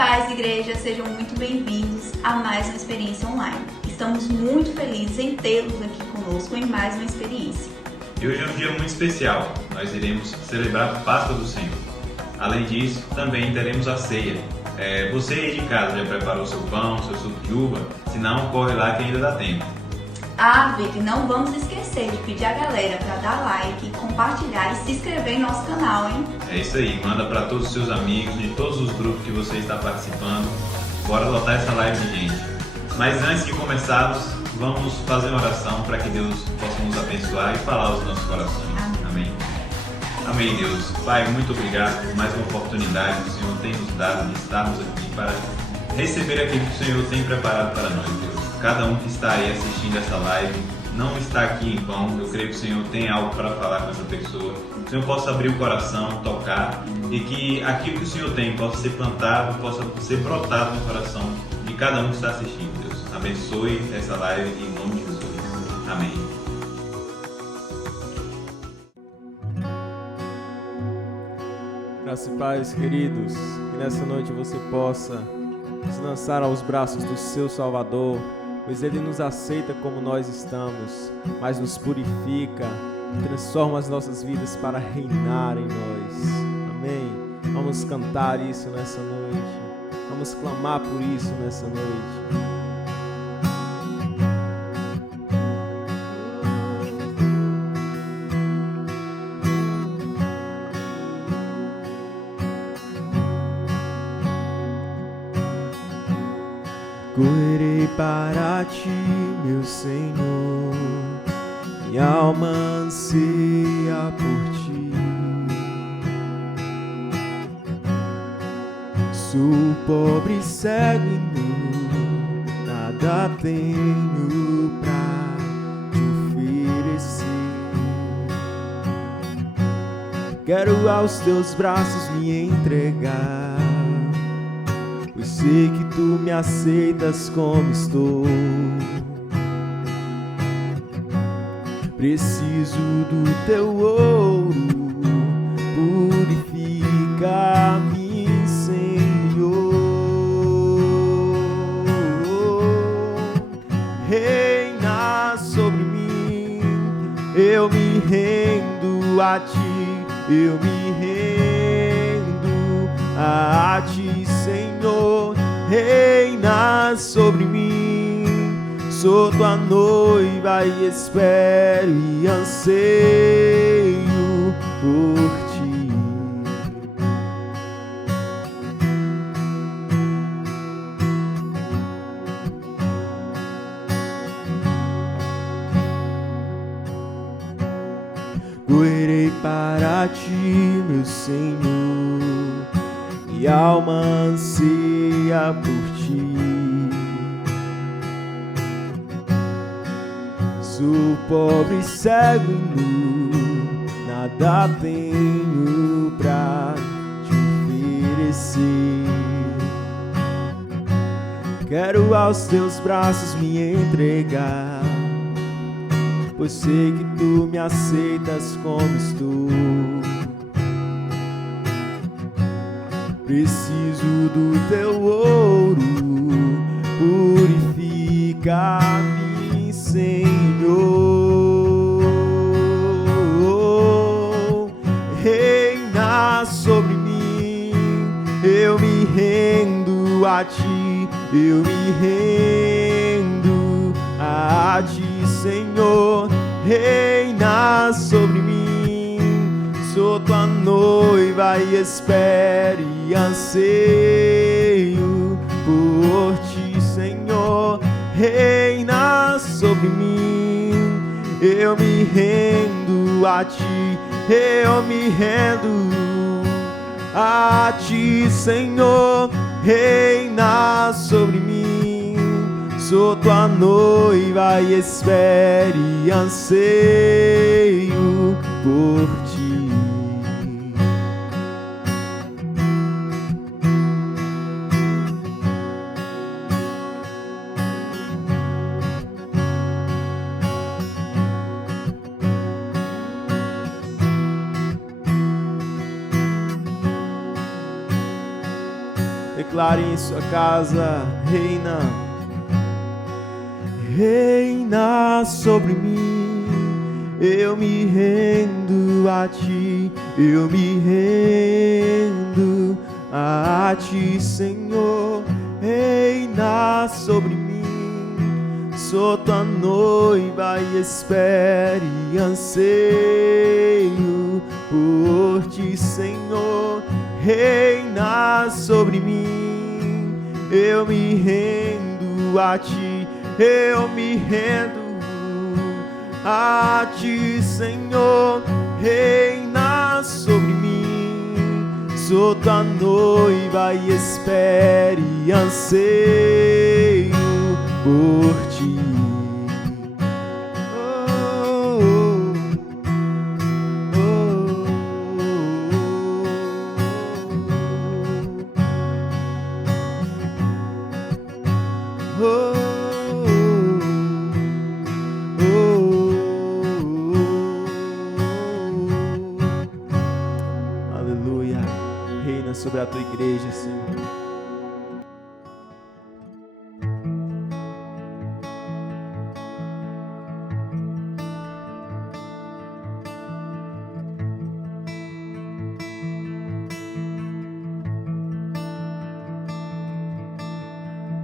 paz, igreja, sejam muito bem-vindos a mais uma experiência online. Estamos muito felizes em tê-los aqui conosco em mais uma experiência. E hoje é um dia muito especial, nós iremos celebrar a Páscoa do Senhor. Além disso, também teremos a ceia. Você aí de casa já preparou seu pão, seu suco de uva? Se não, corre lá que ainda dá tempo. Vic, não vamos esquecer de pedir a galera para dar like, compartilhar e se inscrever em nosso canal, hein? É isso aí, manda para todos os seus amigos, de todos os grupos que você está participando. Bora lotar essa live de gente. Mas antes de começarmos, vamos fazer uma oração para que Deus possa nos abençoar e falar aos nossos corações. Amém. Amém, Deus. Pai, muito obrigado por mais uma oportunidade que o Senhor tem nos dado de estarmos aqui para receber aquilo que o Senhor tem preparado para nós, Deus. Cada um que está aí assistindo essa live não está aqui em vão. Eu creio que o Senhor tem algo para falar com essa pessoa. Que o Senhor possa abrir o coração, tocar e que aquilo que o Senhor tem possa ser plantado, possa ser brotado no coração de cada um que está assistindo, Deus. Abençoe essa live em nome de Jesus. Amém. Graça e paz, queridos, que nessa noite você possa se lançar aos braços do seu Salvador, pois Ele nos aceita como nós estamos, mas nos purifica, transforma as nossas vidas para reinar em nós. Amém? Vamos cantar isso nessa noite, vamos clamar por isso nessa noite. Correrei para ti, meu Senhor, minha alma anseia por ti. Sou pobre, cego e nu, nada tenho pra te oferecer. Quero aos teus braços me entregar, pois sei que tu me aceitas como estou. Preciso do teu ouro, purifica-me, Senhor. Reina sobre mim, eu me rendo a ti, eu me rendo a ti, Senhor. Reina sobre mim, sou tua noiva e espero e anseio por ti. Correrei para ti, meu Senhor, e alma anseia por ti. Sou pobre, cego e nu, nada tenho pra te oferecer. Quero aos teus braços me entregar, pois sei que tu me aceitas como estou. Preciso do teu ouro, purifica-me, Senhor. Reina sobre mim, eu me rendo a ti, eu me rendo a ti, Senhor. Reina sobre mim, sou tua noiva e espero e anseio por ti, Senhor. Reina sobre mim, eu me rendo a ti, eu me rendo a ti, Senhor. Reina sobre mim, sou tua noiva e espero e anseio por ti. declare em sua casa: reina, reina sobre mim. Eu me rendo a ti, eu me rendo a ti, Senhor. Reina sobre mim. Sou tua noiva e espero e anseio por ti, Senhor. Reina sobre mim. Eu me rendo a ti, eu me rendo a ti, Senhor. Reina sobre mim. Sou tua noiva e espero e anseio por ti. Aleluia. Reina sobre a tua igreja, Senhor.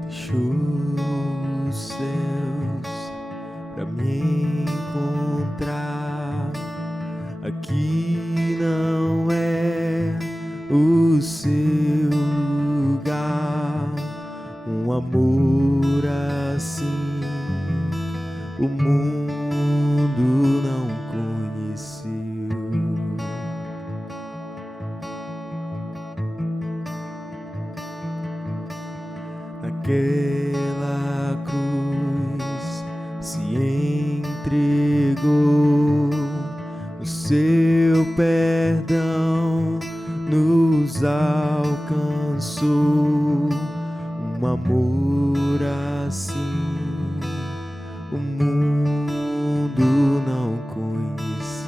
Deixou os céus pra me encontrar. Aqui não é o seu lugar. Um amor assim o mundo não conheceu. Naquela cruz se entregou, o seu perdão nos alcançou. Um amor assim o mundo não conheceu.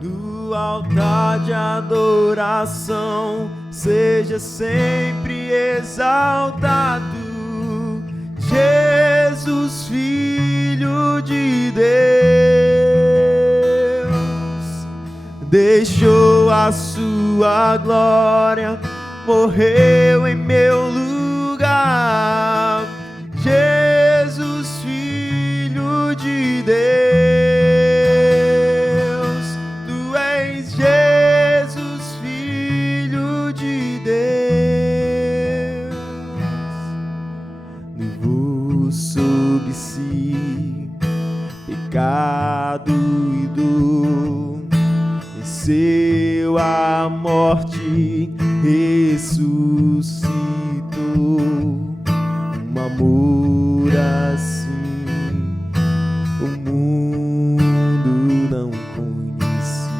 No altar de adoração seja sempre exaltado, Jesus, Filho de Deus. Deixou a sua glória, morreu em meu lugar. Jesus, Filho de Deus, tu és Jesus, Filho de Deus. Levou sobre si pecado e dor, venceu a morte, ressuscitou. Um amor assim o mundo não conheceu.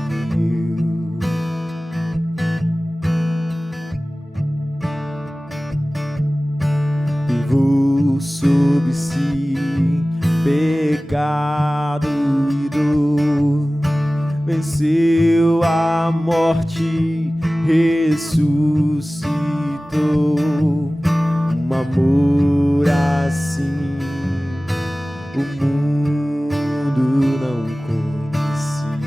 Levou sobre si pecado e dor, venceu a morte, ressuscitou. Um amor assim o mundo não conheceu.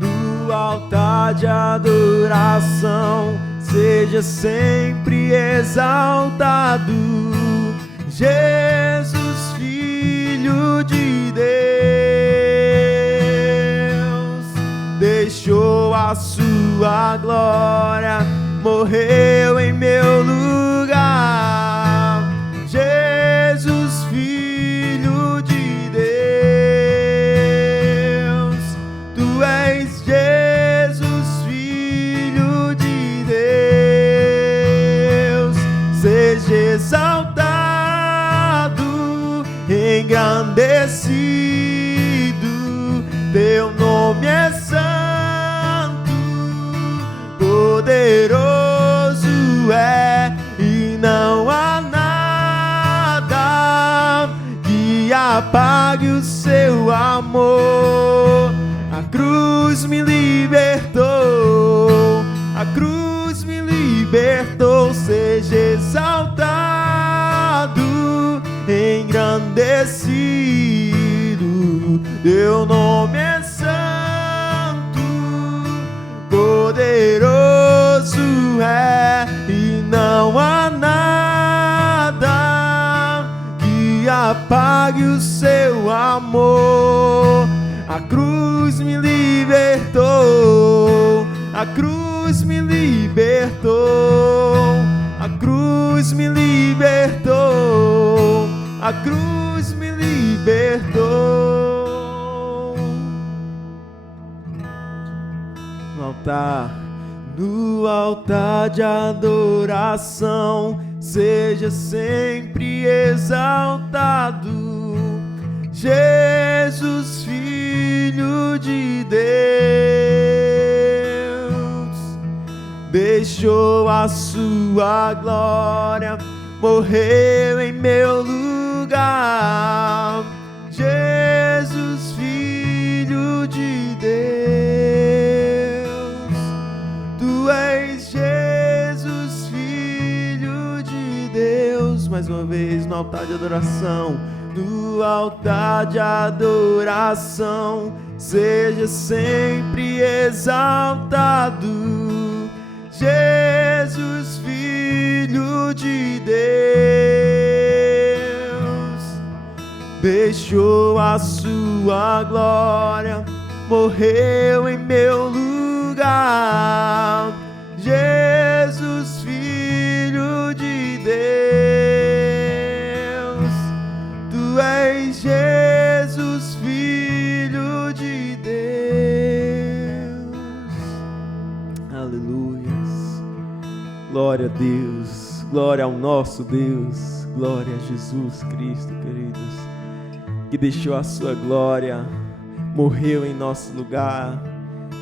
No altar de adoração seja sempre exaltado, Jesus, Filho de Deus. Deixou a sua glória, morreu em meu lugar. Jesus, Filho de Deus, tu és Jesus, Filho de Deus. Seja exaltado, engrandecido, teu nome é santo, poderoso é, e não há nada apague o seu amor. A cruz me libertou, a cruz me libertou. Seja exaltado, engrandecido, teu nome é santo, poderoso é, e não há nada que apague o seu amor. A cruz me libertou, a cruz me libertou, a cruz me libertou, a cruz me libertou. No altar de adoração, seja sempre exaltado, Jesus, Filho de Deus, deixou a sua glória, morreu em meu lugar. Jesus, Filho de Deus, tu és Jesus, Filho de Deus. Mais uma vez no altar de adoração, no altar de adoração, seja sempre exaltado, Jesus, Filho de Deus, deixou a sua glória, morreu em meu lugar. Jesus, Filho de Deus, tu és Jesus, Filho de Deus. Aleluias. Glória a Deus, glória ao nosso Deus, glória a Jesus Cristo, queridos, que deixou a sua glória, morreu em nosso lugar,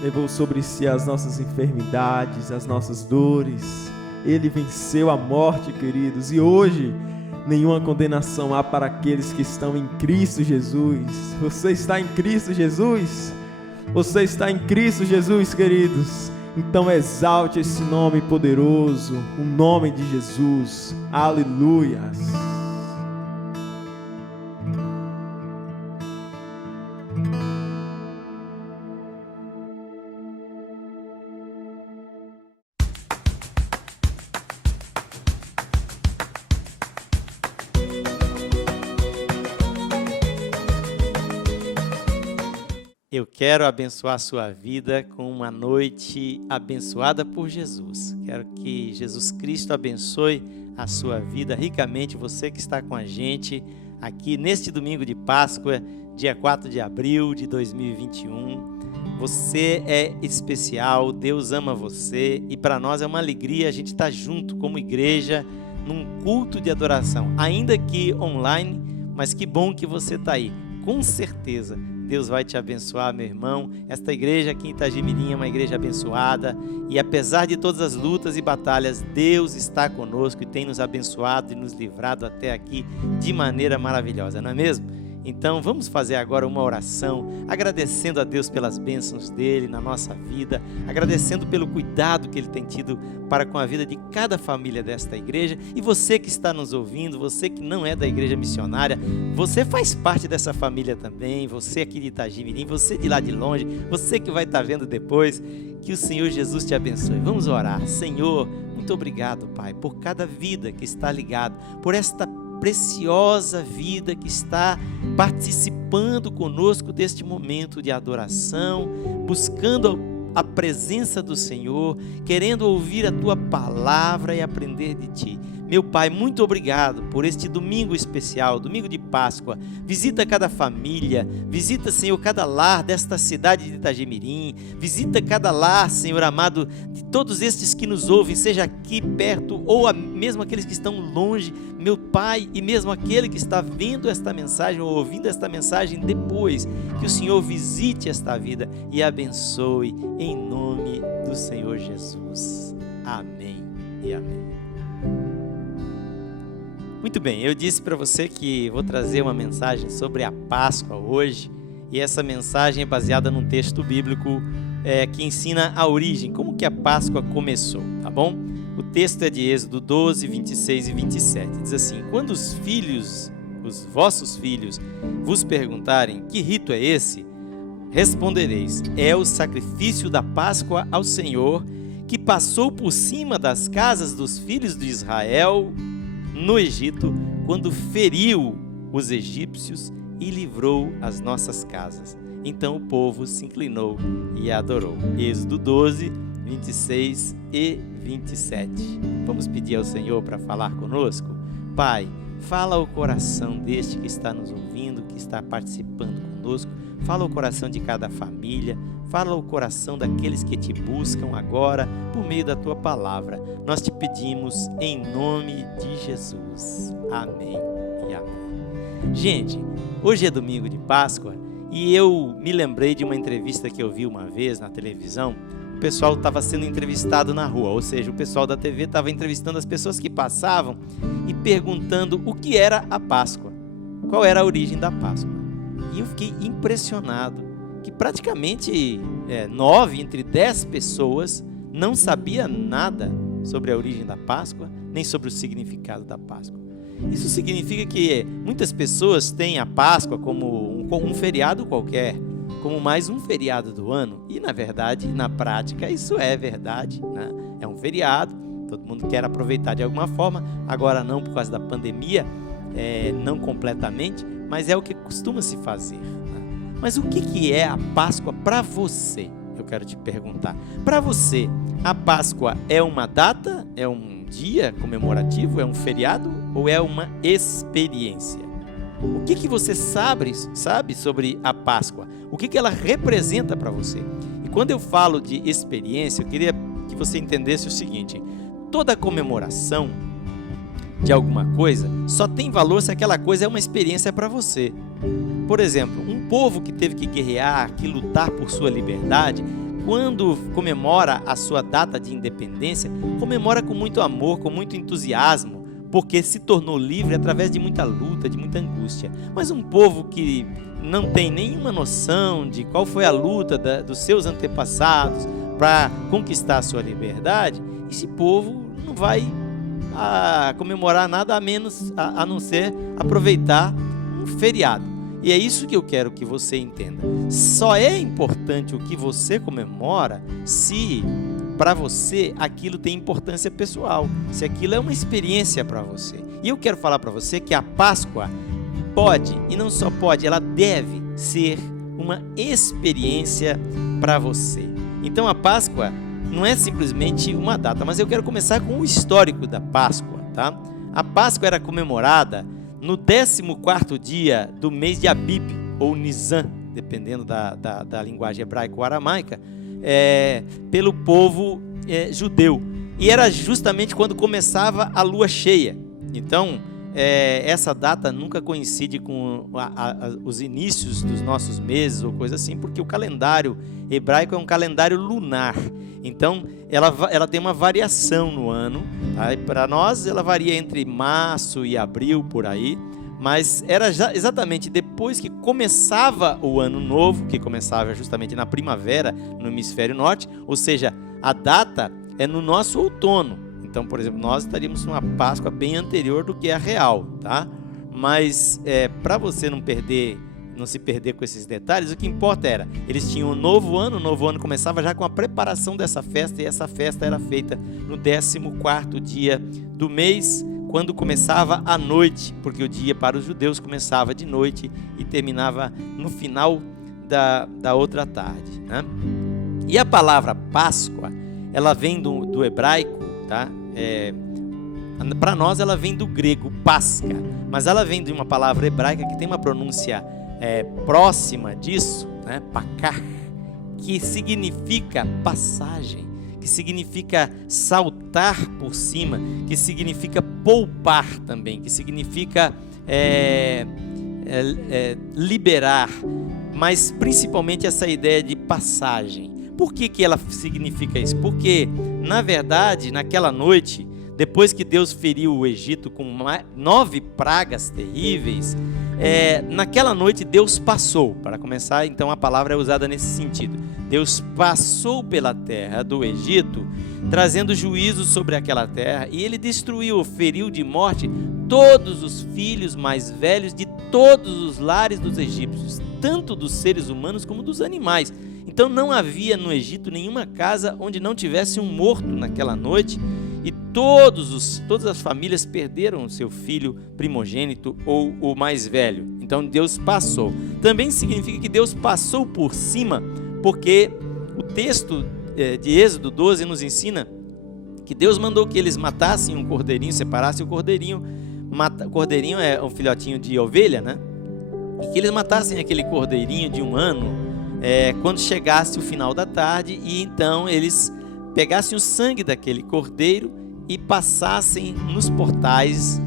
levou sobre si as nossas enfermidades, as nossas dores. Ele venceu a morte, queridos, e hoje nenhuma condenação há para aqueles que estão em Cristo Jesus. Você está em Cristo Jesus? Você está em Cristo Jesus, queridos? Então exalte esse nome poderoso, o nome de Jesus. Aleluias. Eu quero abençoar a sua vida com uma noite abençoada por Jesus. Quero que Jesus Cristo abençoe a sua vida ricamente. Você que está com a gente aqui neste domingo de Páscoa, dia 4 de abril de 2021. Você é especial, Deus ama você e para nós é uma alegria a gente estar junto como igreja num culto de adoração, ainda que online, mas que bom que você está aí. Com certeza Deus vai te abençoar, meu irmão. Esta igreja aqui em Itagimirim é uma igreja abençoada e apesar de todas as lutas e batalhas, Deus está conosco e tem nos abençoado e nos livrado até aqui de maneira maravilhosa, não é mesmo? Então vamos fazer agora uma oração, agradecendo a Deus pelas bênçãos dele na nossa vida, agradecendo pelo cuidado que ele tem tido para com a vida de cada família desta igreja. E você que está nos ouvindo, você que não é da igreja missionária, você faz parte dessa família também, você aqui de Itagimirim, você de lá de longe, você que vai estar vendo depois, que o Senhor Jesus te abençoe. Vamos orar. Senhor, muito obrigado, Pai, por cada vida que está ligada, por esta preciosa vida que está participando conosco deste momento de adoração, buscando a presença do Senhor, querendo ouvir a Tua palavra e aprender de Ti. Meu Pai, muito obrigado por este domingo especial, domingo de Páscoa. Visita cada família, visita, Senhor, cada lar desta cidade de Itagimirim, visita cada lar, Senhor amado, de todos estes que nos ouvem, seja aqui perto ou mesmo aqueles que estão longe, meu Pai, e mesmo aquele que está vendo esta mensagem ou ouvindo esta mensagem depois, que o Senhor visite esta vida e abençoe em nome do Senhor Jesus. Amém e amém. Muito bem, eu disse para você que vou trazer uma mensagem sobre a Páscoa hoje, e essa mensagem é baseada num texto bíblico que ensina a origem, como que a Páscoa começou, tá bom? O texto é de Êxodo 12, 26 e 27, diz assim: quando os vossos filhos vos perguntarem que rito é esse, respondereis: é o sacrifício da Páscoa ao Senhor, que passou por cima das casas dos filhos de Israel no Egito, quando feriu os egípcios e livrou as nossas casas. Então o povo se inclinou e adorou. Êxodo 12, 26 e 27. Vamos pedir ao Senhor para falar conosco? Pai, fala ao coração deste que está nos ouvindo, que está participando conosco. Fala ao coração de cada família. Fala ao coração daqueles que te buscam agora por meio da tua palavra. Nós te pedimos em nome de Jesus. Amém e amém. Gente, hoje é domingo de Páscoa e eu me lembrei de uma entrevista que eu vi uma vez na televisão. O pessoal estava sendo entrevistado na rua, ou seja, o pessoal da TV estava entrevistando as pessoas que passavam e perguntando o que era a Páscoa, qual era a origem da Páscoa. E eu fiquei impressionado que praticamente 9 entre 10 pessoas não sabia nada sobre a origem da Páscoa, nem sobre o significado da Páscoa. Isso significa que muitas pessoas têm a Páscoa como um feriado qualquer, como mais um feriado do ano. E na verdade, na prática, isso é verdade, né? É um feriado, todo mundo quer aproveitar de alguma forma, agora não por causa da pandemia, não completamente, mas é o que costuma se fazer. Mas o que é a Páscoa para você? Eu quero te perguntar. Para você, a Páscoa é uma data? É um dia comemorativo? É um feriado? Ou é uma experiência? O que você sabe sobre a Páscoa? O que ela representa para você? E quando eu falo de experiência, eu queria que você entendesse o seguinte: toda comemoração de alguma coisa só tem valor se aquela coisa é uma experiência para você. Por exemplo, um povo que teve que guerrear, que lutar por sua liberdade, quando comemora a sua data de independência, comemora com muito amor, com muito entusiasmo, porque se tornou livre através de muita luta, de muita angústia. Mas um povo que não tem nenhuma noção de qual foi a luta dos seus antepassados para conquistar a sua liberdade, esse povo não vai comemorar nada a não ser aproveitar um feriado. E é isso que eu quero que você entenda. Só é importante o que você comemora se para você aquilo tem importância pessoal, se aquilo é uma experiência para você. E eu quero falar para você que a Páscoa pode, e não só pode, ela deve ser uma experiência para você. Então a Páscoa não é simplesmente uma data, mas eu quero começar com o histórico da Páscoa, tá? A Páscoa era comemorada no 14º dia do mês de Abib, ou Nisan, dependendo da linguagem hebraica ou aramaica, pelo povo judeu. E era justamente quando começava a lua cheia. Então, essa data nunca coincide com os inícios dos nossos meses ou coisa assim, porque o calendário hebraico é um calendário lunar. Então, ela tem uma variação no ano. Tá? Para nós, ela varia entre março e abril, por aí. Mas era exatamente depois que começava o ano novo, que começava justamente na primavera, no hemisfério norte. Ou seja, a data é no nosso outono. Então, por exemplo, nós estaríamos numa Páscoa bem anterior do que a real, tá? Mas para você não se perder com esses detalhes, o que importa era, eles tinham o novo ano começava já com a preparação dessa festa, e essa festa era feita no 14º dia do mês, quando começava a noite, porque o dia para os judeus começava de noite e terminava no final da outra tarde, né? E a palavra Páscoa, ela vem do hebraico, tá? Para nós ela vem do grego Pásca, mas ela vem de uma palavra hebraica que tem uma pronúncia próxima disso, né? Pakar, que significa passagem, que significa saltar por cima, que significa poupar também, que significa liberar, mas principalmente essa ideia de passagem. Por que ela significa isso? Porque, na verdade, naquela noite, depois que Deus feriu o Egito com 9 pragas terríveis, naquela noite Deus passou. Para começar, então a palavra é usada nesse sentido. Deus passou pela terra do Egito, trazendo juízo sobre aquela terra, e ele destruiu, feriu de morte todos os filhos mais velhos de todos os lares dos egípcios, tanto dos seres humanos como dos animais. Então não havia no Egito nenhuma casa onde não tivesse um morto naquela noite, e todas as famílias perderam o seu filho primogênito ou o mais velho. Então Deus passou. Também significa que Deus passou por cima, porque o texto de Êxodo 12 nos ensina que Deus mandou que eles matassem um cordeirinho, separassem o cordeirinho. O cordeirinho é um filhotinho de ovelha, né? E que eles matassem aquele cordeirinho de 1 ano quando chegasse o final da tarde, e então eles pegassem o sangue daquele cordeiro e passassem nos portais,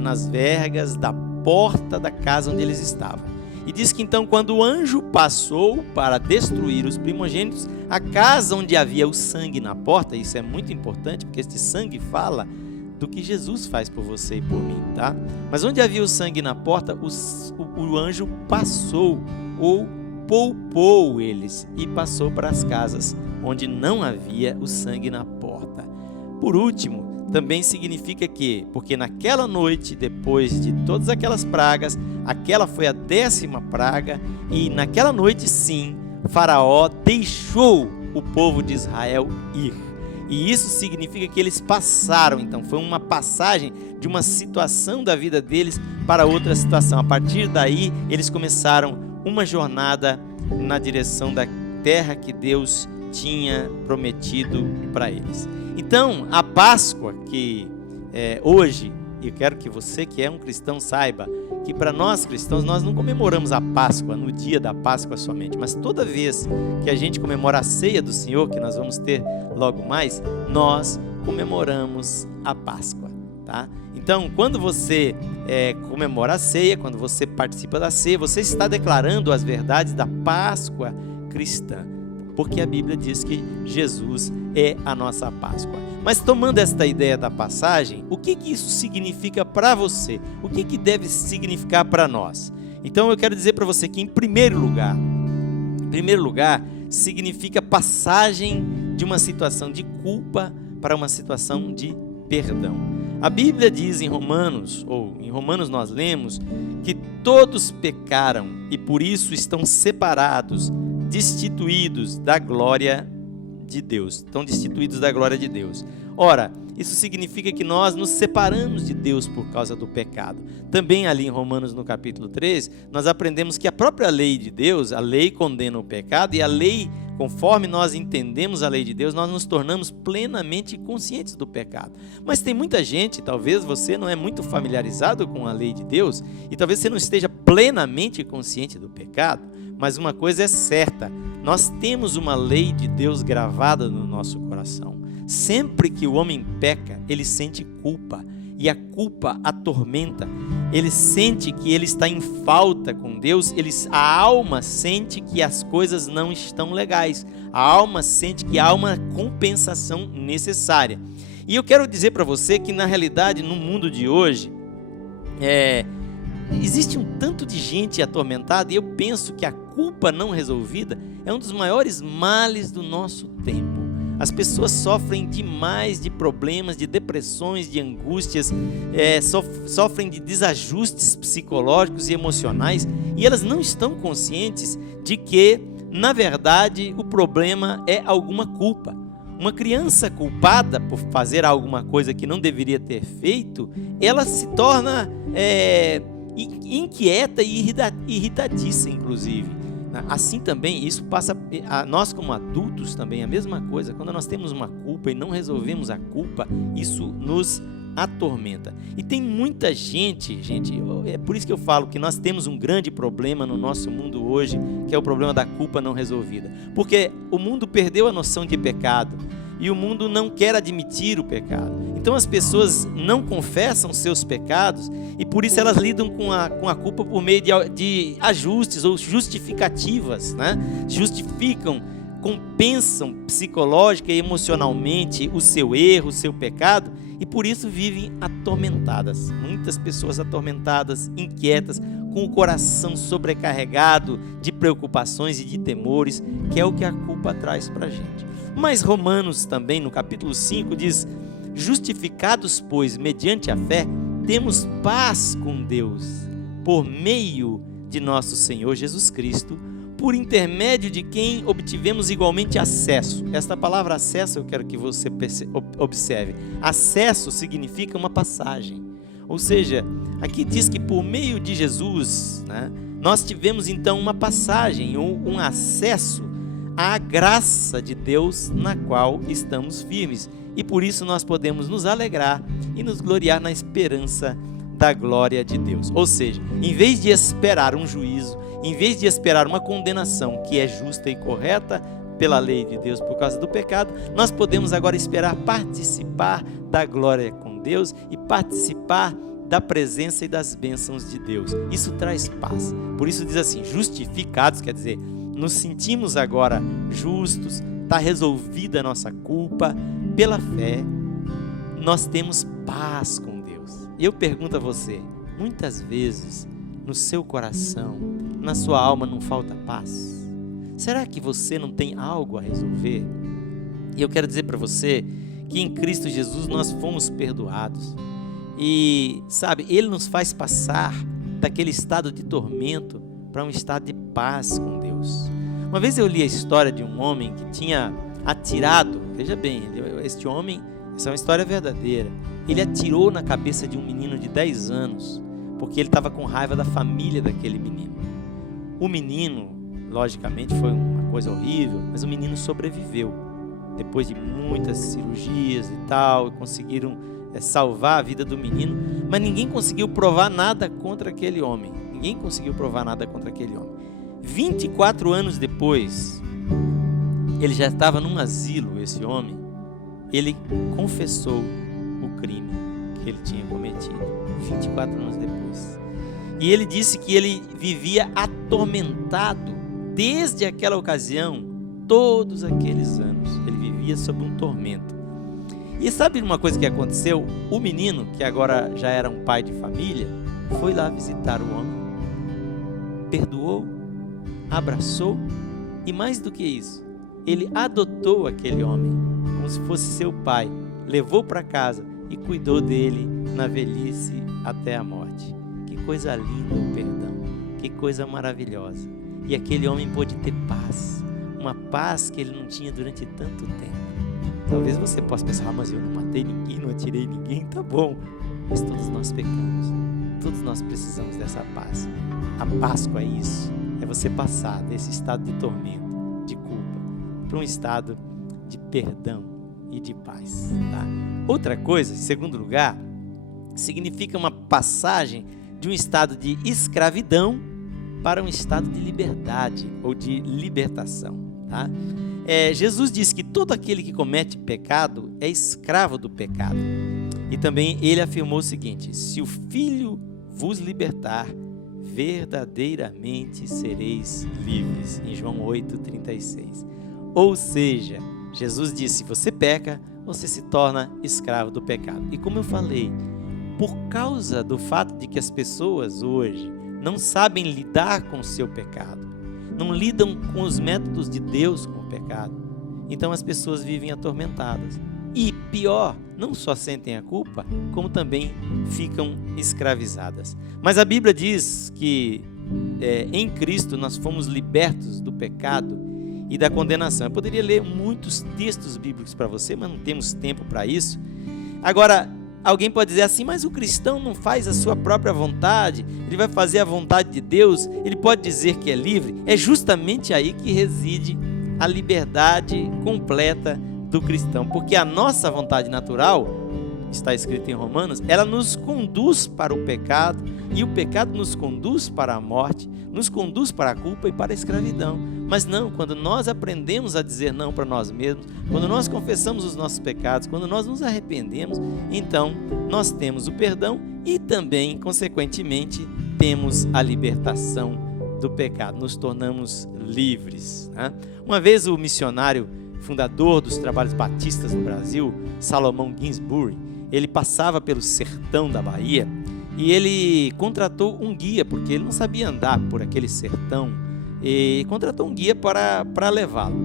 nas vergas da porta da casa onde eles estavam. E diz que então, quando o anjo passou para destruir os primogênitos, a casa onde havia o sangue na porta, isso é muito importante, porque este sangue fala do que Jesus faz por você e por mim, tá? Mas onde havia o sangue na porta, o anjo passou, ou poupou eles, e passou para as casas onde não havia o sangue na porta. Por último, também significa que, porque naquela noite, depois de todas aquelas pragas, aquela foi a 10ª praga, e naquela noite sim, Faraó deixou o povo de Israel ir. E isso significa que eles passaram, então foi uma passagem de uma situação da vida deles para outra situação. A partir daí, eles começaram uma jornada na direção da terra que Deus tinha prometido para eles. Então, a Páscoa, que hoje, e eu quero que você que é um cristão saiba que para nós cristãos, nós não comemoramos a Páscoa no dia da Páscoa somente, mas toda vez que a gente comemora a ceia do Senhor, que nós vamos ter logo mais, nós comemoramos a Páscoa, tá? Então, quando você comemora a ceia, quando você participa da ceia, você está declarando as verdades da Páscoa cristã, porque a Bíblia diz que Jesus é a nossa Páscoa. Mas tomando esta ideia da passagem, o que isso significa para você? O que deve significar para nós? Então eu quero dizer para você que em primeiro lugar, significa passagem de uma situação de culpa para uma situação de perdão. A Bíblia diz em Romanos nós lemos que todos pecaram e por isso estão separados, destituídos da glória de Deus. Estão destituídos da glória de Deus. Ora, isso significa que nós nos separamos de Deus por causa do pecado. Também ali em Romanos no capítulo 3, nós aprendemos que a própria lei de Deus, a lei condena o pecado, e a lei, conforme nós entendemos a lei de Deus, nós nos tornamos plenamente conscientes do pecado. Mas tem muita gente, talvez você não é muito familiarizado com a lei de Deus, e talvez você não esteja plenamente consciente do pecado, mas uma coisa é certa, nós temos uma lei de Deus gravada no nosso coração. Sempre que o homem peca, ele sente culpa, e a culpa atormenta. Ele sente que ele está em falta com Deus, a alma sente que as coisas não estão legais, a alma sente que há uma compensação necessária. E eu quero dizer para você que na realidade, no mundo de hoje, existe um tanto de gente atormentada, e eu penso que a culpa não resolvida é um dos maiores males do nosso tempo. As pessoas sofrem demais de problemas, de depressões, de angústias, sofrem de desajustes psicológicos e emocionais, e elas não estão conscientes de que, na verdade, o problema é alguma culpa. Uma criança culpada por fazer alguma coisa que não deveria ter feito, ela se torna inquieta e irritadiça, inclusive. Assim também, isso passa a nós como adultos também, a mesma coisa. Quando nós temos uma culpa e não resolvemos a culpa, isso nos atormenta. E tem muita gente, é por isso que eu falo que nós temos um grande problema no nosso mundo hoje, que é o problema da culpa não resolvida. Porque o mundo perdeu a noção de pecado, e o mundo não quer admitir o pecado. Então as pessoas não confessam seus pecados, e por isso elas lidam com a culpa por meio de ajustes ou justificativas, né? Justificam, compensam psicológica e emocionalmente o seu erro, o seu pecado, e por isso vivem atormentadas. Muitas pessoas atormentadas, inquietas, com o coração sobrecarregado de preocupações e de temores, que é o que a culpa traz para a gente. Mas Romanos também, no capítulo 5, diz: justificados, pois, mediante a fé, temos paz com Deus, por meio de nosso Senhor Jesus Cristo, por intermédio de quem obtivemos igualmente acesso. Esta palavra acesso eu quero que você observe. Acesso significa uma passagem. Ou seja, aqui diz que por meio de Jesus, né, nós tivemos então uma passagem, um acesso à graça de Deus na qual estamos firmes. E por isso nós podemos nos alegrar e nos gloriar na esperança da glória de Deus. Ou seja, em vez de esperar um juízo, em vez de esperar uma condenação que é justa e correta pela lei de Deus por causa do pecado, nós podemos agora esperar participar da glória com Deus e participar da presença e das bênçãos de Deus. Isso traz paz. Por isso diz assim, justificados, quer dizer, nos sentimos agora justos, está resolvida a nossa culpa, pela fé, nós temos paz com Deus. Eu pergunto a você, muitas vezes no seu coração, na sua alma não falta paz? Será que você não tem algo a resolver? E eu quero dizer para você que em Cristo Jesus nós fomos perdoados. E sabe, Ele nos faz passar daquele estado de tormento para um estado de paz com Deus. Uma vez eu li a história de um homem que tinha atirado, veja bem, este homem, essa é uma história verdadeira, ele atirou na cabeça de um menino de 10 anos, porque ele estava com raiva da família daquele menino. O menino, logicamente, foi uma coisa horrível, mas o menino sobreviveu. Depois de muitas cirurgias e tal, conseguiram salvar a vida do menino, mas ninguém conseguiu provar nada contra aquele homem. 24 anos depois, ele já estava num asilo, esse homem, ele confessou o crime que ele tinha cometido, 24 anos depois. E ele disse que ele vivia atormentado desde aquela ocasião, todos aqueles anos, ele vivia sob um tormento. E sabe uma coisa que aconteceu? O menino, que agora já era um pai de família, foi lá visitar o homem, perdoou, abraçou e mais do que isso, ele adotou aquele homem como se fosse seu pai, levou para casa e cuidou dele na velhice até a morte. Que coisa linda o perdão, que coisa maravilhosa. E aquele homem pôde ter paz, uma paz que ele não tinha durante tanto tempo. Talvez você possa pensar, mas eu não matei ninguém, não atirei ninguém, tá bom. Mas todos nós pecamos, todos nós precisamos dessa paz. A Páscoa é isso, é você passar desse estado de tormento, de culpa, para um estado de perdão e de paz, tá? Outra coisa, em segundo lugar, significa uma passagem de um estado de escravidão para um estado de liberdade ou de libertação, tá? Jesus disse que todo aquele que comete pecado é escravo do pecado. E também ele afirmou o seguinte: se o Filho vos libertar, verdadeiramente sereis livres. Em João 8,36. Ou seja, Jesus disse: se você peca, você se torna escravo do pecado. E como eu falei, por causa do fato de que as pessoas hoje não sabem lidar com o seu pecado, não lidam com os métodos de Deus com o pecado, então as pessoas vivem atormentadas. E pior, não só sentem a culpa, como também ficam escravizadas. Mas a Bíblia diz que em Cristo nós fomos libertos do pecado e da condenação. Eu poderia ler muitos textos bíblicos para você, mas não temos tempo para isso. Agora, alguém pode dizer assim, mas o cristão não faz a sua própria vontade, ele vai fazer a vontade de Deus, ele pode dizer que é livre. É justamente aí que reside a liberdade completa do cristão, porque a nossa vontade natural, está escrito em Romanos, ela nos conduz para o pecado, e o pecado nos conduz para a morte, nos conduz para a culpa e para a escravidão. Mas não, quando nós aprendemos a dizer não para nós mesmos, quando nós confessamos os nossos pecados, quando nós nos arrependemos, então nós temos o perdão e também, consequentemente, temos a libertação do pecado, nos tornamos livres, né? Uma vez o missionário fundador dos trabalhos batistas no Brasil, Salomão Ginsburg, ele passava pelo sertão da Bahia e ele contratou um guia, porque ele não sabia andar por aquele sertão, e contratou um guia para levá-lo.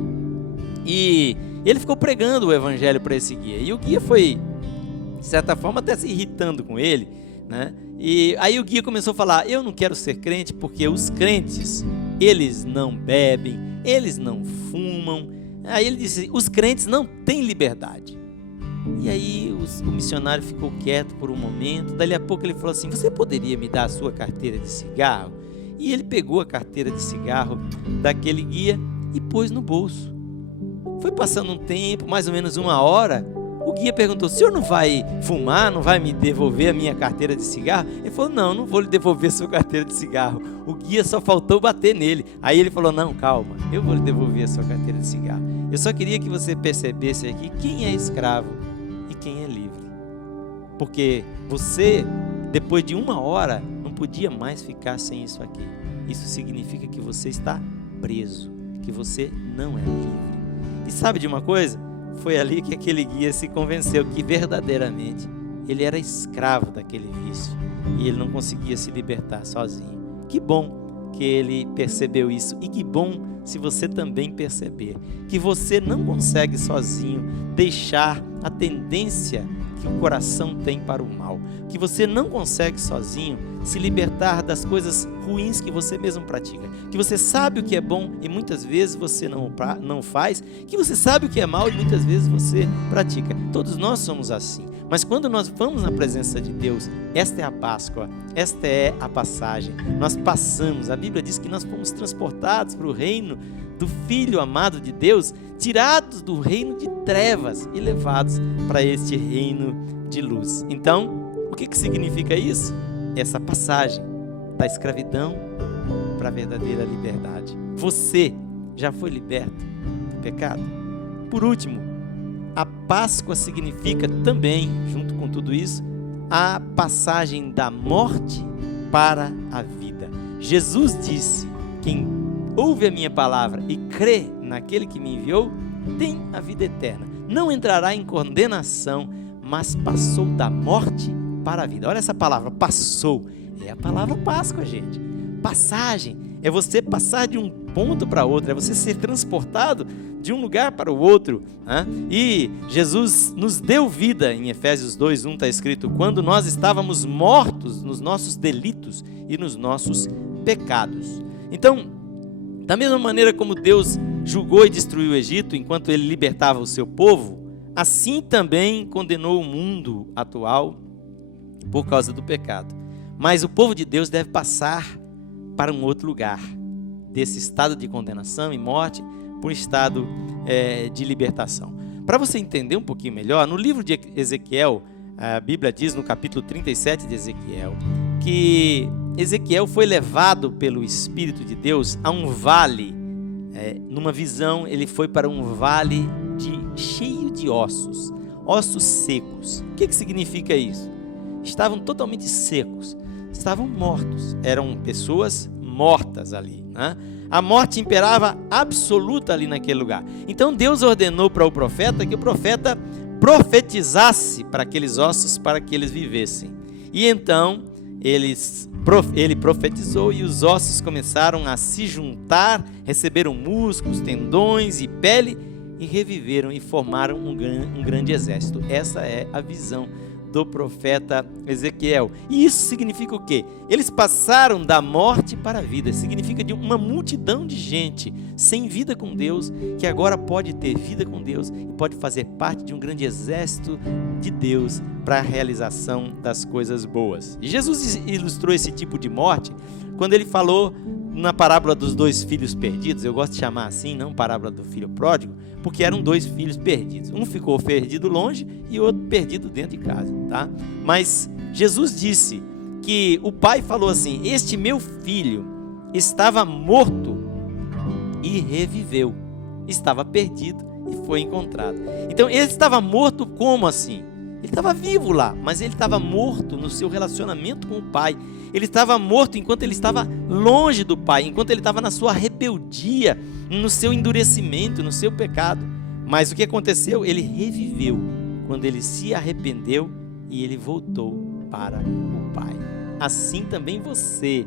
E ele ficou pregando o evangelho para esse guia, e o guia foi, de certa forma, até se irritando com ele, né? E aí o guia começou a falar: eu não quero ser crente porque os crentes, eles não bebem, eles não fumam. Aí ele disse: os crentes não têm liberdade. E aí o missionário ficou quieto por um momento. Dali a pouco ele falou assim: você poderia me dar a sua carteira de cigarro? E ele pegou a carteira de cigarro daquele guia e pôs no bolso. Foi passando um tempo, mais ou menos 1 hora, o guia perguntou: o senhor não vai fumar, não vai me devolver a minha carteira de cigarro? Ele falou: não vou lhe devolver a sua carteira de cigarro. O guia só faltou bater nele. Aí ele falou: não, calma, eu vou lhe devolver a sua carteira de cigarro. Eu só queria que você percebesse aqui quem é escravo e quem é livre. Porque você, depois de 1 hora, não podia mais ficar sem isso aqui. Isso significa que você está preso, que você não é livre. E sabe de uma coisa? Foi ali que aquele guia se convenceu que verdadeiramente ele era escravo daquele vício e ele não conseguia se libertar sozinho. Que bom que ele percebeu isso, e que bom se você também perceber que você não consegue sozinho deixar a tendência que o coração tem para o mal, que você não consegue sozinho se libertar das coisas ruins que você mesmo pratica, que você sabe o que é bom e muitas vezes você não faz, que você sabe o que é mal e muitas vezes você pratica. Todos nós somos assim, mas quando nós vamos na presença de Deus, esta é a Páscoa, esta é a passagem, nós passamos, a Bíblia diz que nós fomos transportados para o reino do Filho amado de Deus, tirados do reino de trevas e levados para este reino de luz. Então, o que significa isso? Essa passagem da escravidão para a verdadeira liberdade. Você já foi liberto do pecado? Por último, a Páscoa significa também, junto com tudo isso, a passagem da morte para a vida. Jesus disse: quem ouve a minha palavra e crê naquele que me enviou, tem a vida eterna. Não entrará em condenação, mas passou da morte para a vida. Olha essa palavra, passou. É a palavra Páscoa, gente. Passagem é você passar de um ponto para outro, é você ser transportado de um lugar para o outro, né? E Jesus nos deu vida. Em Efésios 2:1 está escrito: quando nós estávamos mortos nos nossos delitos e nos nossos pecados. Então, da mesma maneira como Deus julgou e destruiu o Egito enquanto ele libertava o seu povo, assim também condenou o mundo atual por causa do pecado. Mas o povo de Deus deve passar para um outro lugar, desse estado de condenação e morte, para um estado de libertação. Para você entender um pouquinho melhor, no livro de Ezequiel, a Bíblia diz no capítulo 37 de Ezequiel, que Ezequiel foi levado pelo Espírito de Deus a um vale. Numa visão, ele foi para um vale cheio de ossos secos. O que significa isso? Estavam totalmente secos, estavam mortos, eram pessoas mortas ali, né? A morte imperava absoluta ali naquele lugar. Então Deus ordenou para o profeta que o profeta profetizasse para aqueles ossos, para que eles vivessem. E então ele profetizou, e os ossos começaram a se juntar, receberam músculos, tendões e pele, e reviveram e formaram um grande exército. Essa é a visão do profeta Ezequiel. E isso significa o quê? Eles passaram da morte para a vida. Significa de uma multidão de gente sem vida com Deus, que agora pode ter vida com Deus e pode fazer parte de um grande exército de Deus para a realização das coisas boas. E Jesus ilustrou esse tipo de morte quando ele falou na parábola dos 2 filhos perdidos. Eu gosto de chamar assim, não parábola do filho pródigo, porque eram 2 filhos perdidos. Um ficou perdido longe e o outro perdido dentro de casa, tá? Mas Jesus disse que o pai falou assim: este meu filho estava morto e reviveu, estava perdido e foi encontrado. Então ele estava morto como assim? Ele estava vivo lá, mas ele estava morto no seu relacionamento com o pai. Ele estava morto enquanto ele estava longe do pai, enquanto ele estava na sua rebeldia, no seu endurecimento, no seu pecado. Mas o que aconteceu? Ele reviveu quando ele se arrependeu e ele voltou para o Pai. Assim também você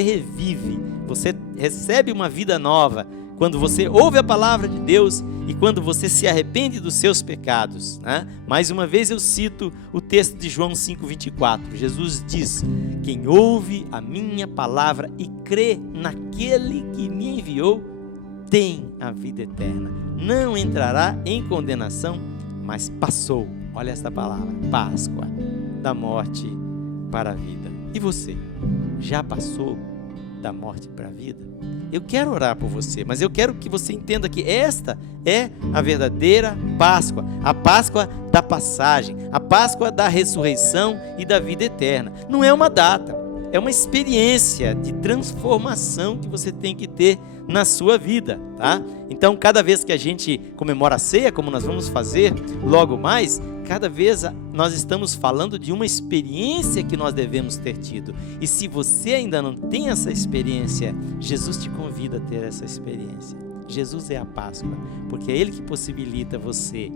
revive, você recebe uma vida nova quando você ouve a palavra de Deus e quando você se arrepende dos seus pecados, né? Mais uma vez eu cito o texto de João 5,24. Jesus diz: quem ouve a minha palavra e crê naquele que me enviou, tem a vida eterna. Não entrará em condenação, mas passou, olha esta palavra, Páscoa, da morte para a vida. E você, já passou da morte para a vida? Eu quero orar por você, mas eu quero que você entenda que esta é a verdadeira Páscoa, a Páscoa da passagem, a Páscoa da ressurreição e da vida eterna. Não é uma data, é uma experiência de transformação que você tem que ter na sua vida, tá? Então, cada vez que a gente comemora a ceia, como nós vamos fazer logo mais, cada vez nós estamos falando de uma experiência que nós devemos ter tido. E se você ainda não tem essa experiência, Jesus te convida a ter essa experiência. Jesus é a Páscoa, porque é Ele que possibilita você,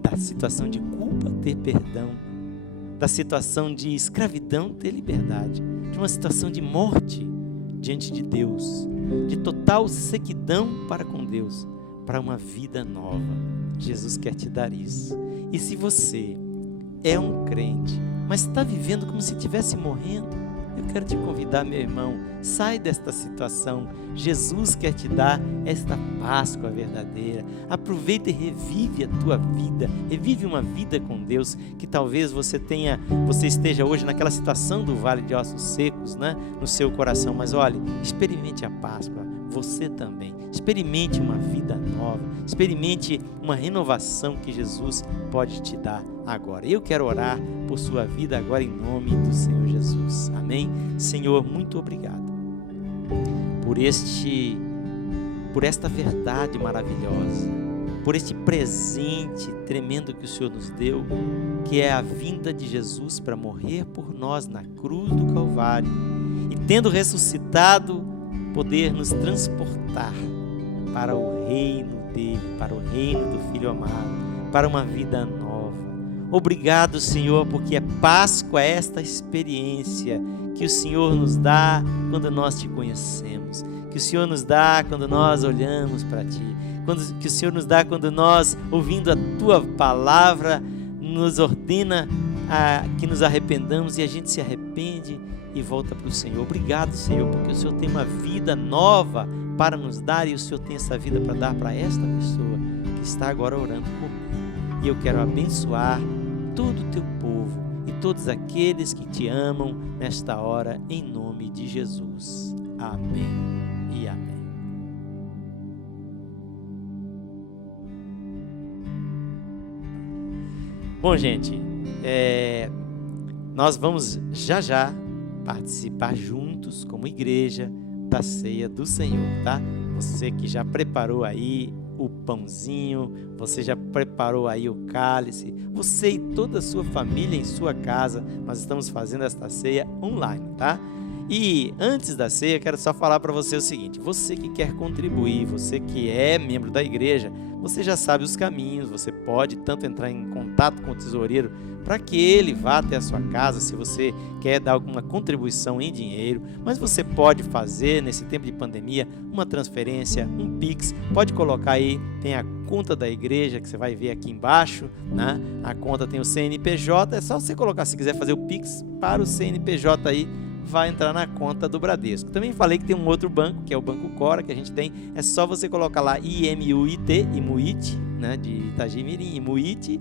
da situação de culpa, ter perdão, da situação de escravidão, ter liberdade, de uma situação de morte diante de Deus, de total sequidão para com Deus, para uma vida nova. Jesus quer te dar isso. E se você é um crente, mas está vivendo como se estivesse morrendo, eu quero te convidar, meu irmão, sai desta situação. Jesus quer te dar esta Páscoa verdadeira. Aproveita e revive a tua vida, revive uma vida com Deus, que talvez você esteja hoje naquela situação do vale de ossos secos, né, no seu coração, mas olhe, experimente a Páscoa, você também, experimente uma vida nova, experimente uma renovação que Jesus pode te dar agora. Eu quero orar por sua vida agora em nome do Senhor Jesus, amém? Senhor, muito obrigado por esta verdade maravilhosa, por este presente tremendo que o Senhor nos deu, que é a vinda de Jesus para morrer por nós na cruz do Calvário, e tendo ressuscitado, poder nos transportar para o reino dele, para o reino do Filho amado, para uma vida nova. Obrigado, Senhor, porque é Páscoa esta experiência que o Senhor nos dá quando nós te conhecemos, que o Senhor nos dá quando nós olhamos para ti, que o Senhor nos dá quando nós, ouvindo a tua palavra, nos ordena que nos arrependamos, e a gente se arrepende e volta para o Senhor. Obrigado, Senhor, porque o Senhor tem uma vida nova para nos dar, e o Senhor tem essa vida para dar para esta pessoa que está agora orando por mim. E eu quero abençoar todo o teu povo e todos aqueles que te amam nesta hora, em nome de Jesus. Amém e amém. Bom, gente, nós vamos já participar juntos como igreja da ceia do Senhor, tá? Você que já preparou aí o pãozinho, você já preparou aí o cálice, você e toda a sua família em sua casa, nós estamos fazendo esta ceia online, tá? E antes da ceia, eu quero só falar para você o seguinte: você que quer contribuir, você que é membro da igreja, você já sabe os caminhos. Você pode tanto entrar em contato com o tesoureiro para que ele vá até a sua casa, se você quer dar alguma contribuição em dinheiro, mas você pode fazer, nesse tempo de pandemia, uma transferência, um Pix, pode colocar aí, tem a conta da igreja que você vai ver aqui embaixo, né? A conta tem o CNPJ, é só você colocar, se quiser fazer o Pix para o CNPJ aí, vai entrar na conta do Bradesco. Também falei que tem um outro banco, que é o Banco Cora, que a gente tem, é só você colocar lá IMUIT, né, de Itagimirim, imuit,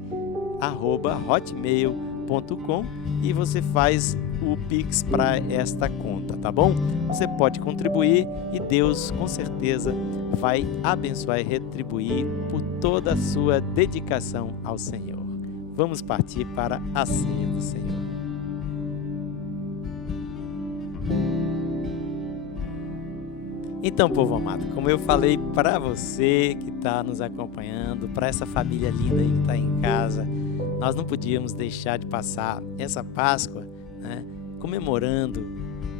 @hotmail.com, e você faz o Pix para esta conta, tá bom? Você pode contribuir e Deus com certeza vai abençoar e retribuir por toda a sua dedicação ao Senhor. Vamos partir para a ceia do Senhor. Então, povo amado, como eu falei para você que está nos acompanhando, para essa família linda aí que está em casa, nós não podíamos deixar de passar essa Páscoa, né, comemorando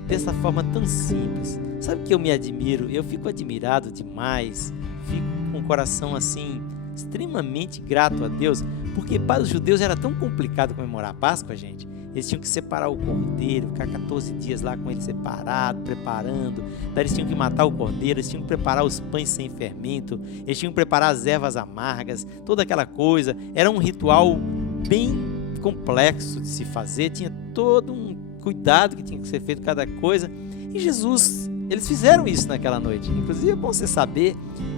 dessa forma tão simples. Sabe o que eu me admiro? Eu fico admirado demais, fico com o coração assim extremamente grato a Deus, Porque para os judeus era tão complicado comemorar a Páscoa, gente. Eles tinham que separar o cordeiro, ficar 14 dias lá com ele separado, preparando. Daí eles tinham que matar o cordeiro, eles tinham que preparar os pães sem fermento, eles tinham que preparar as ervas amargas, toda aquela coisa. Era um ritual bem complexo de se fazer, tinha todo um cuidado que tinha que ser feito cada coisa. E Jesus, eles fizeram isso naquela noite. Inclusive é bom você saber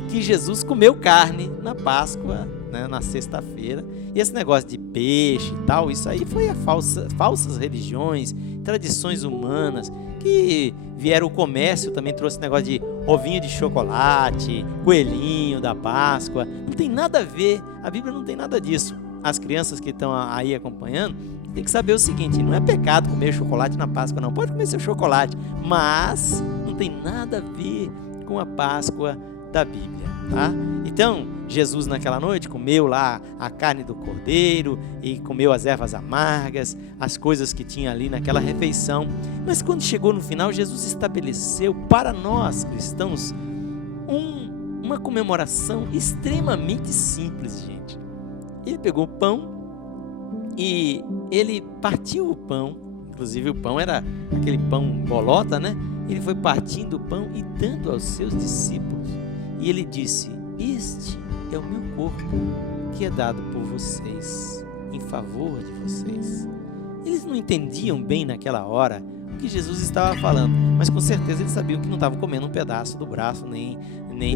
que Jesus comeu carne na Páscoa, né, na sexta-feira. E esse negócio de peixe e tal, isso aí foi a falsas religiões, tradições humanas, que vieram o comércio, também trouxe negócio de ovinho de chocolate, coelhinho da Páscoa. Não tem nada a ver, a Bíblia não tem nada disso. As crianças que estão aí acompanhando, tem que saber o seguinte, não é pecado comer chocolate na Páscoa não, pode comer seu chocolate, mas não tem nada a ver com a Páscoa da Bíblia, tá? Então, Jesus naquela noite comeu lá a carne do cordeiro e comeu as ervas amargas, as coisas que tinha ali naquela refeição. Mas quando chegou no final, Jesus estabeleceu para nós cristãos uma comemoração extremamente simples, gente. Ele pegou o pão e ele partiu o pão, inclusive o pão era aquele pão bolota, né? Ele foi partindo o pão e dando aos seus discípulos. E ele disse: este é o meu corpo, que é dado por vocês, em favor de vocês. Eles não entendiam bem naquela hora o que Jesus estava falando, mas com certeza eles sabiam que não estavam comendo um pedaço do braço, nem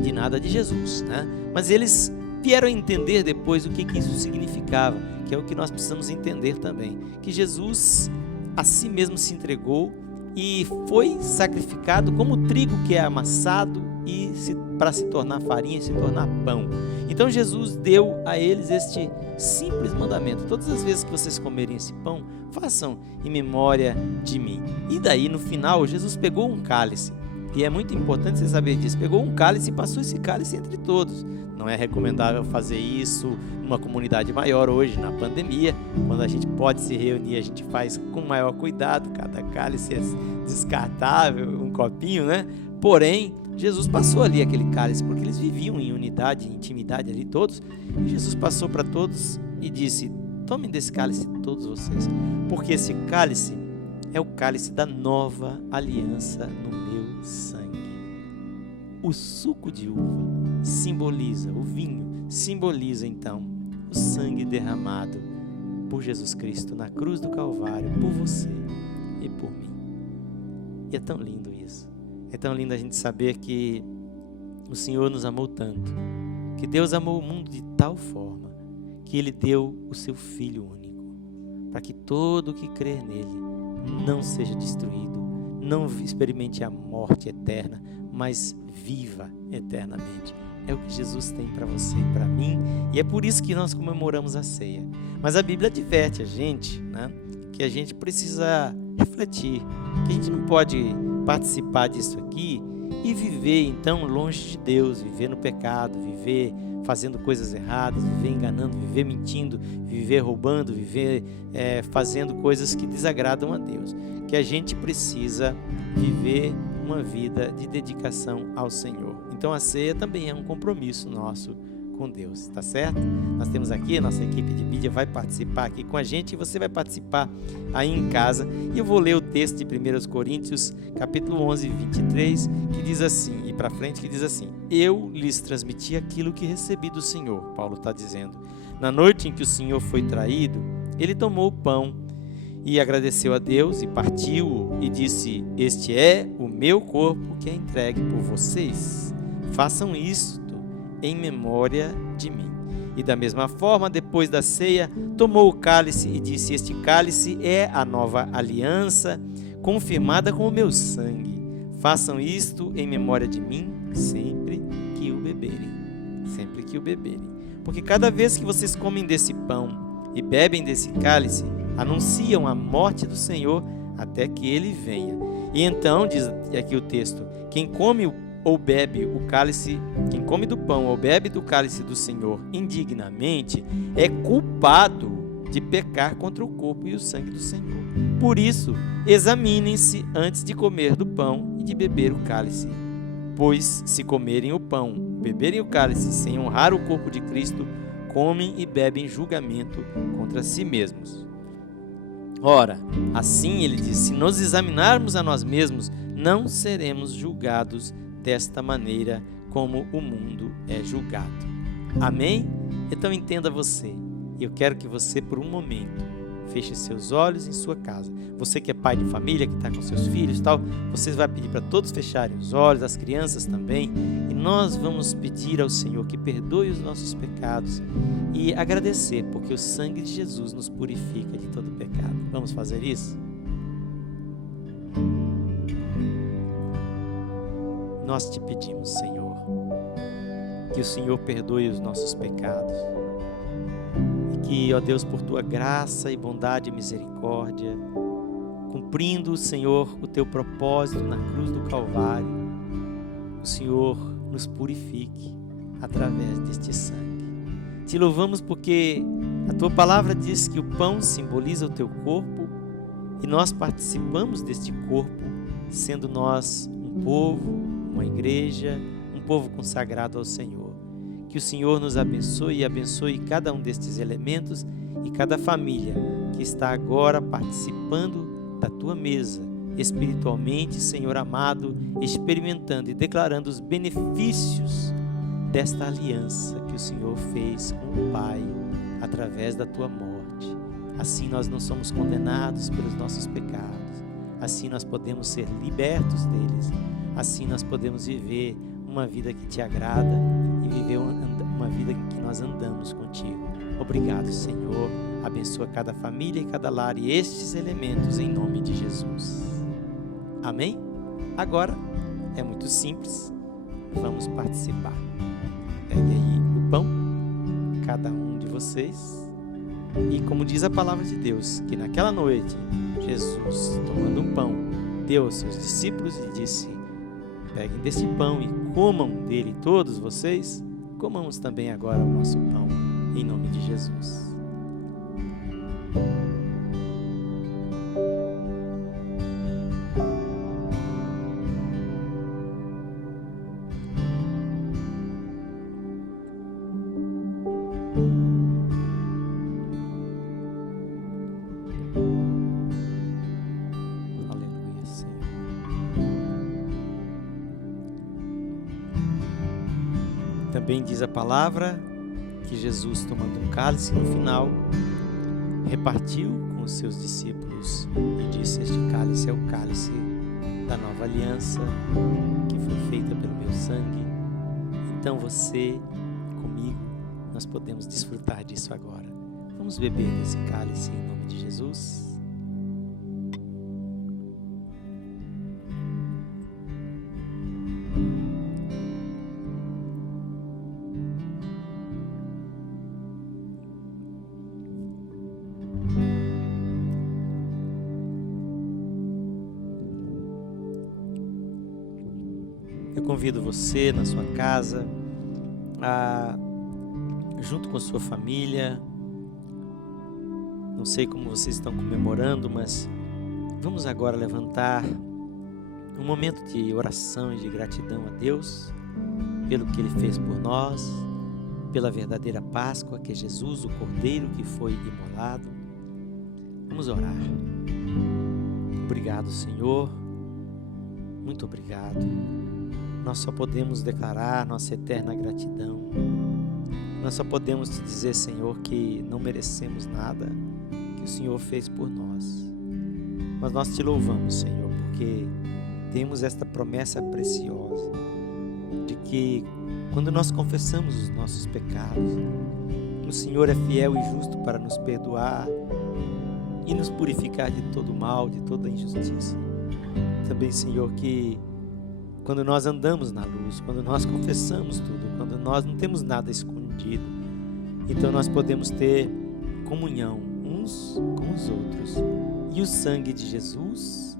de nada de Jesus, né? Mas eles vieram a entender depois o que isso significava, que é o que nós precisamos entender também, que Jesus a si mesmo se entregou e foi sacrificado como o trigo que é amassado para se tornar farinha e se tornar pão. Então Jesus deu a eles este simples mandamento: todas as vezes que vocês comerem esse pão, façam em memória de mim. E daí no final Jesus pegou um cálice, e é muito importante você saber disso, pegou um cálice e passou esse cálice entre todos. Não é recomendável fazer isso numa comunidade maior hoje, na pandemia, quando a gente pode se reunir, a gente faz com maior cuidado, cada cálice é descartável, um copinho, né? Porém, Jesus passou ali aquele cálice, porque eles viviam em unidade, em intimidade ali todos, e Jesus passou para todos e disse: tomem desse cálice todos vocês, porque esse cálice é o cálice da nova aliança no meu sangue. O suco de uva simboliza, o vinho simboliza então o sangue derramado por Jesus Cristo na cruz do Calvário, por você e por mim. E é tão lindo isso. É tão lindo a gente saber que o Senhor nos amou tanto, que Deus amou o mundo de tal forma que Ele deu o seu Filho único, para que todo o que crer nele não seja destruído, não experimente a morte eterna, mas viva eternamente. É o que Jesus tem para você e para mim, e é por isso que nós comemoramos a ceia. Mas a Bíblia adverte a gente, né, que a gente precisa refletir, que a gente não pode participar disso aqui e viver então longe de Deus, viver no pecado, viver fazendo coisas erradas, viver enganando, viver mentindo, viver roubando, viver fazendo coisas que desagradam a Deus. Que a gente precisa viver uma vida de dedicação ao Senhor. Então a ceia também é um compromisso nosso com Deus, tá certo? Nós temos aqui, a nossa equipe de mídia vai participar aqui com a gente, e você vai participar aí em casa, e eu vou ler o texto de 1 Coríntios, capítulo 11, 23, que diz assim, e para frente, que diz assim: eu lhes transmiti aquilo que recebi do Senhor, Paulo está dizendo. Na noite em que o Senhor foi traído, ele tomou o pão e agradeceu a Deus e partiu-o e disse: este é o meu corpo que é entregue por vocês, façam isto em memória de mim. E da mesma forma, depois da ceia, tomou o cálice e disse: este cálice é a nova aliança, confirmada com o meu sangue. Façam isto em memória de mim, sempre que o beberem. Sempre que o beberem. Porque cada vez que vocês comem desse pão e bebem desse cálice, anunciam a morte do Senhor até que ele venha. E então, diz aqui o texto, quem come ou bebe o cálice, quem come do pão ou bebe do cálice do Senhor indignamente, é culpado de pecar contra o corpo e o sangue do Senhor. Por isso, examinem-se antes de comer do pão e de beber o cálice. Pois se comerem o pão, beberem o cálice sem honrar o corpo de Cristo, comem e bebem julgamento contra si mesmos. Ora, assim ele diz, se nos examinarmos a nós mesmos, não seremos julgados desta maneira como o mundo é julgado. Amém? Então entenda você. Eu quero que você, por um momento, feche seus olhos em sua casa. Você que é pai de família, que está com seus filhos e tal, você vai pedir para todos fecharem os olhos, as crianças também, e nós vamos pedir ao Senhor que perdoe os nossos pecados e agradecer, porque o sangue de Jesus nos purifica de todo pecado. Vamos fazer isso? Nós te pedimos, Senhor, que o Senhor perdoe os nossos pecados e que, ó Deus, por Tua graça e bondade e misericórdia, cumprindo, Senhor, o Teu propósito na cruz do Calvário, o Senhor nos purifique através deste sangue. Te louvamos porque a Tua palavra diz que o pão simboliza o Teu corpo e nós participamos deste corpo, sendo nós um povo, uma igreja, um povo consagrado ao Senhor. Que o Senhor nos abençoe e abençoe cada um destes elementos e cada família que está agora participando da Tua mesa, espiritualmente, Senhor amado, experimentando e declarando os benefícios desta aliança que o Senhor fez com o Pai através da Tua morte. Assim nós não somos condenados pelos nossos pecados, assim nós podemos ser libertos deles, assim nós podemos viver uma vida que Te agrada e viver uma vida em que nós andamos contigo. Obrigado, Senhor. Abençoa cada família e cada lar e estes elementos em nome de Jesus. Amém? Agora é muito simples. Vamos participar. Pegue aí o pão, cada um de vocês. E como diz a palavra de Deus, que naquela noite Jesus, tomando um pão, deu aos seus discípulos e disse: peguem desse pão e comam dele todos vocês. Comamos também agora o nosso pão, em nome de Jesus. Aleluia, Senhor. Também diz a palavra que Jesus, tomando um cálice, no final, repartiu com os seus discípulos e disse: este cálice é o cálice da nova aliança que foi feita pelo meu sangue. Então você, comigo, nós podemos desfrutar disso agora. Vamos beber desse cálice em nome de Jesus. Eu convido você na sua casa, junto com a sua família. Não sei como vocês estão comemorando, mas vamos agora levantar um momento de oração e de gratidão a Deus pelo que Ele fez por nós, pela verdadeira Páscoa, que é Jesus, o Cordeiro que foi imolado. Vamos orar. Obrigado, Senhor. Muito obrigado. Nós só podemos declarar nossa eterna gratidão. Nós só podemos te dizer, Senhor, que não merecemos nada que o Senhor fez por nós. Mas nós te louvamos, Senhor, porque temos esta promessa preciosa de que quando nós confessamos os nossos pecados, o Senhor é fiel e justo para nos perdoar e nos purificar de todo mal, de toda injustiça. Também, Senhor, que quando nós andamos na luz, quando nós confessamos tudo, quando nós não temos nada escondido, então nós podemos ter comunhão uns com os outros. E o sangue de Jesus,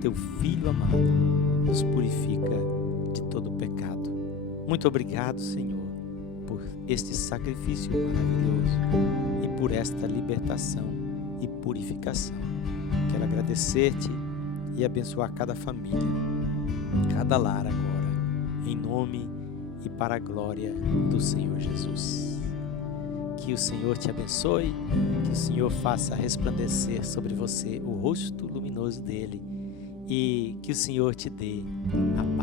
teu Filho amado, nos purifica de todo pecado. Muito obrigado, Senhor, por este sacrifício maravilhoso e por esta libertação e purificação. Quero agradecer-te e abençoar cada família, cada lar agora, em nome e para a glória do Senhor Jesus. Que o Senhor te abençoe, que o Senhor faça resplandecer sobre você o rosto luminoso dele e que o Senhor te dê a